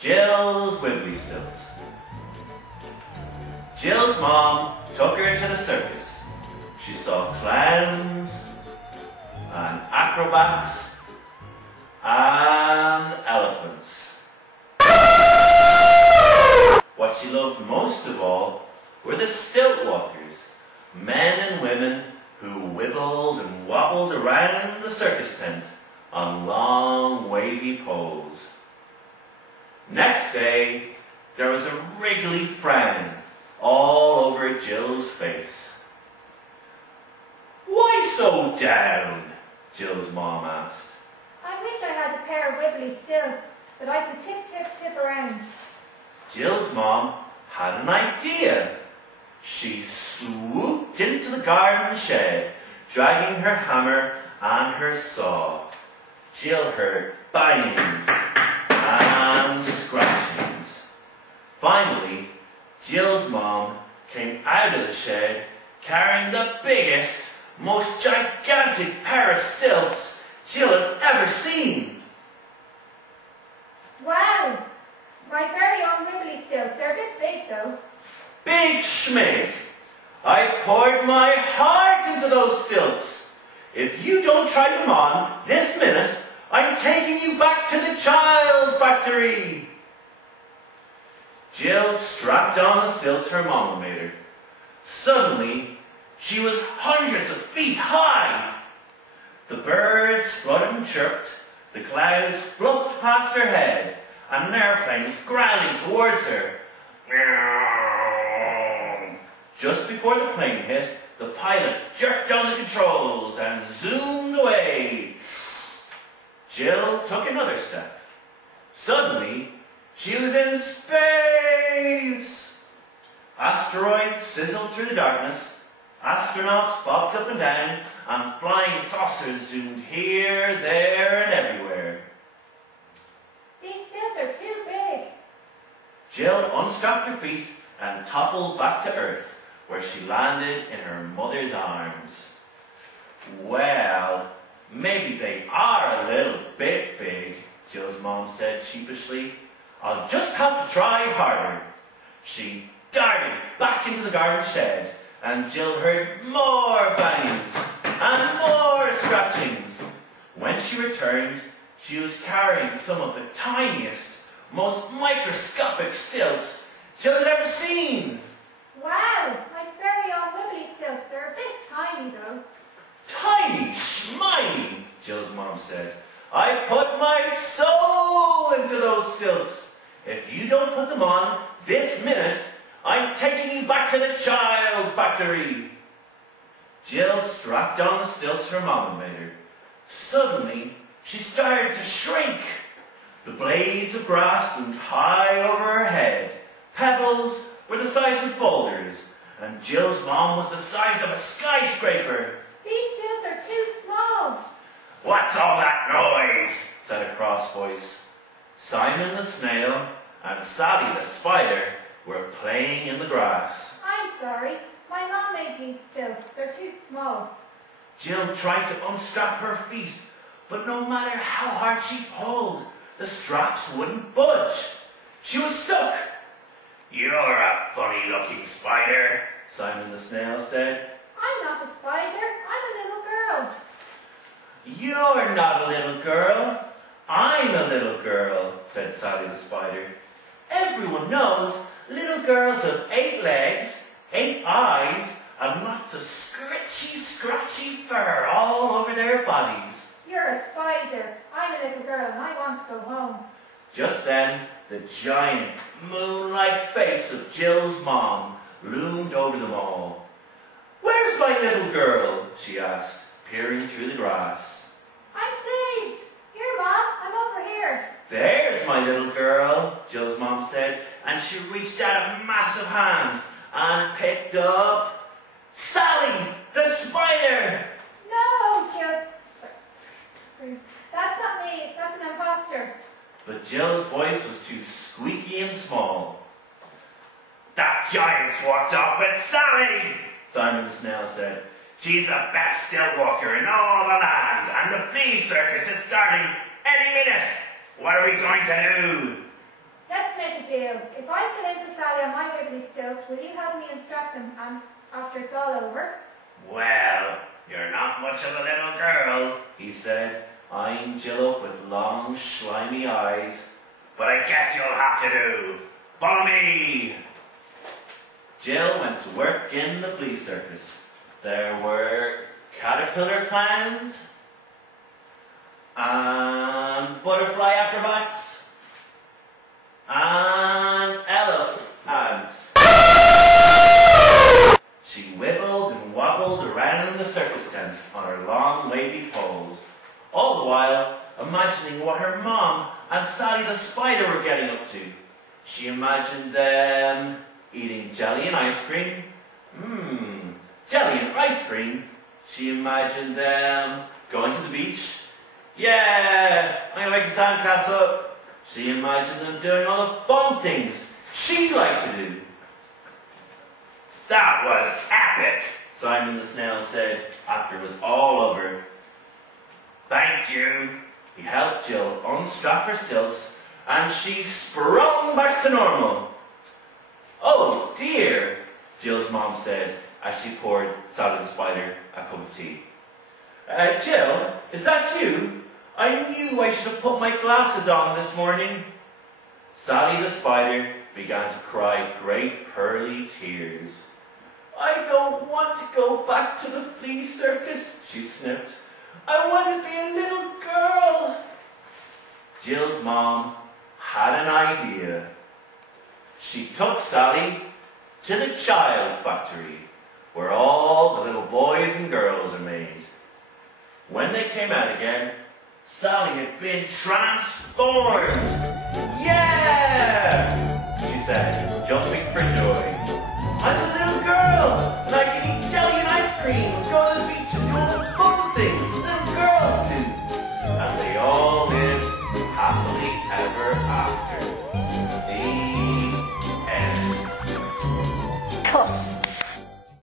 Jill's Wibbly Stilts. Jill's mom took her to the circus. She saw clowns and acrobats and elephants. What she loved most of all were the stilt walkers, men and women who wibbled and wobbled around the circus tent on long wavy poles. Next day, there was a wriggly frown all over Jill's face. "Why so down?" Jill's mom asked. "I wish I had a pair of Wibbly Stilts that I could tip, tip, tip around." Jill's mom had an idea. She swooped into the garden shed, dragging her hammer and her saw. Jill heard bangings and scratchings. Finally, Jill's mom came out of the shed carrying the biggest, most gigantic pair of stilts Jill had ever seen. "Wow! My very own Wibbly Stilts. They're a bit big though." "Big schmig! I poured my heart into those stilts. If you don't try them on this minute, I'm taking you back to the child factory." Jill strapped on the stilts her mama made her. Suddenly, she was hundreds of feet high. The birds fluttered and chirped, the clouds fluffed past her head, and an airplane was grounding towards her. Just before the plane hit, the pilot jerked on the controls and zoomed away. Jill took another step. Suddenly, she was in space! Asteroids sizzled through the darkness, astronauts bobbed up and down, and flying saucers zoomed here, there, and everywhere. "These stilts are too big." Jill unstrapped her feet and toppled back to Earth, where she landed in her mother's arms. "Well, maybe they are a little bit big," Jill's mom said sheepishly. "I'll just have to try harder." She darted back into the garden shed, and Jill heard more bangings and more scratchings. When she returned, she was carrying some of the tiniest, most microscopic stilts Jill had ever seen. "Wow! My very own Wibbly Stilts. They're a bit tiny though." "Tiny schminy," Jill's mom said. "I put my soul into those stilts. If you don't put them on this minute, I'm taking you back to the child factory." Jill strapped on the stilts her mama made her. Suddenly, she started to shrink. The blades of grass loomed high over her head. Pebbles were the size of boulders, and Jill's mom was the size of a skyscraper. "These stilts are too small." "What's all that noise?" said a cross voice. Simon the snail and Sally the spider were playing in the grass. "I'm sorry. My mom made these stilts. They're too small." Jill tried to unstrap her feet, but no matter how hard she pulled, the straps wouldn't budge. She was stuck. "You're a funny-looking spider," Simon the snail said. "I'm not a spider. I'm a little girl." "You're not a little girl. I'm a little girl," said Sally the spider. "Everyone knows little girls have 8 legs, 8 eyes, and lots of scratchy, scratchy fur all over their bodies." "You're a spider. I'm a little girl and I want to go home." Just then, the giant, moon-like face of Jill's mom loomed over them all. "Where's my little girl?" she asked, peering through the grass. "I'm saved. Here, Mom. I'm over here." "There's my little girl," Jill's mom said, and she reached out a massive hand and picked up Sally, the spider. "No, Jill. That's not me. That's an imposter." But Jill's voice was too squeaky and small. "That giant's walked off with Sally," Simon the snail said. "She's the best stilt walker in all the land, and the flea circus is starting any minute. What are we going to do?" "Let's Jill. If I fill in for Sally on my Wibbly Stilts, will you help me instruct them after it's all over? Well, you're not much of a little girl, he said, eyeing Jill up with long, slimy eyes. But I guess you'll have to do. Follow me! Jill went to work in the flea circus. There were caterpillar clowns and butterfly acrobats and elephants. She wibbled and wobbled around the circus tent on her long wavy poles, all the while imagining what her mom and Sally the spider were getting up to. She imagined them eating jelly and ice cream. Jelly and ice cream. She imagined them going to the beach. Yeah, I'm going to make a sandcastle. She imagined them doing all the fun things she liked to do. That was epic, Simon the Snail said after it was all over. Thank you. He helped Jill unstrap her stilts and she sprung back to normal. Oh dear, Jill's mom said as she poured Sally the Spider a cup of tea. Jill, is that you? I knew I should have put my glasses on this morning. Sally the Spider began to cry great pearly tears. I don't want to go back to the flea circus, she sniffed. I want to be a little girl. Jill's mom had an idea. She took Sally to the child factory, where all the little boys and girls are made. When they came out again, Sally had been transformed. Yay!